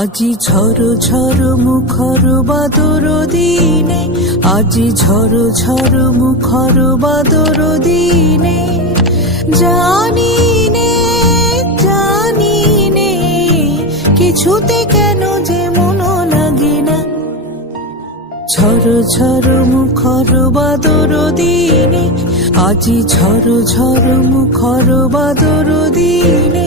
আজি ঝড় ঝড় মুখর বাদর দিনে, আজি ঝড় ঝড় মুখর বাদর দিনে, জানি নে কিছুতে কেন যে মন লাগে না। ঝড় ঝড় মুখর বাদর দিনে, আজি ঝড় ঝড় মুখর বাদর দিনে।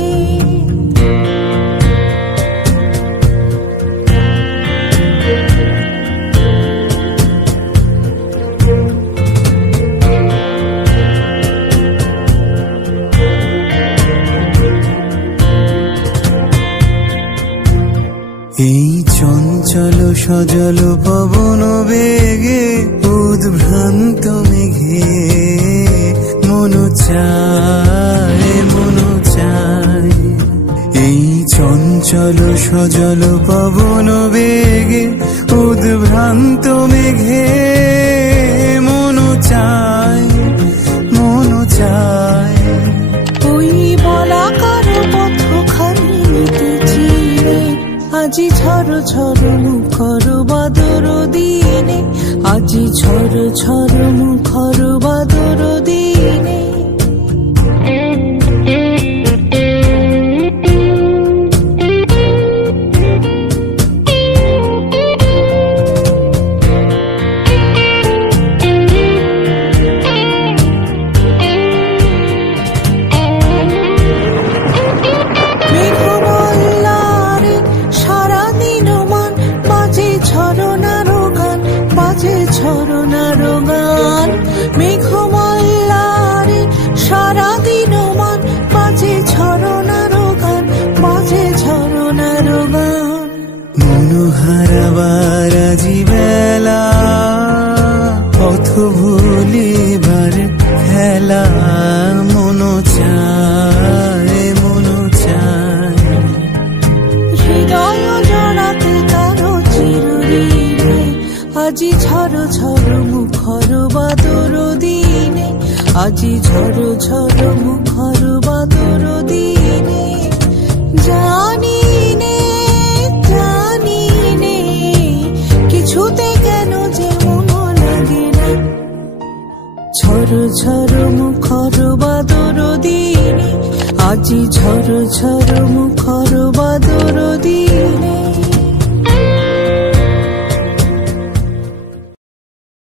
এই চঞ্চল সজল পবন বেগে, উদ্ভ্রান্ত মেঘে মন চায় মন চায়। এই চঞ্চল সজল পবন বেগে, উদ্ভ্রান্ত মেঘে মন চায় মন চায়। ওই বলাকার পথখানি নিতেছি রে, আজি ঝড় ঝড় মুখর বাদর দিনে, আজি ঝড় ঝড় মুখর বাদর দিনে। ঝরনার গান মেঘমাল্লারে, সারাদিন মান বাজে ঝরনার গান, বাজে ঝরনার গান। মনোহারাবার আজি বেলা, পথ ভুলিবার খেলা, মন চায় মন চায়। হৃদয় জড়াতে কারো চিরুরি, আজি ঝড় ঝড় মুখর বাদর দিনে, আজি ঝড় ঝড় মুখর বাদর দিনে, জানি নে কিছুতে কেন যে মন লাগে না। ঝড় ঝড় মুখর বাদর দিনে, আজি ঝড় ঝড় মুখর বাদর দিনে।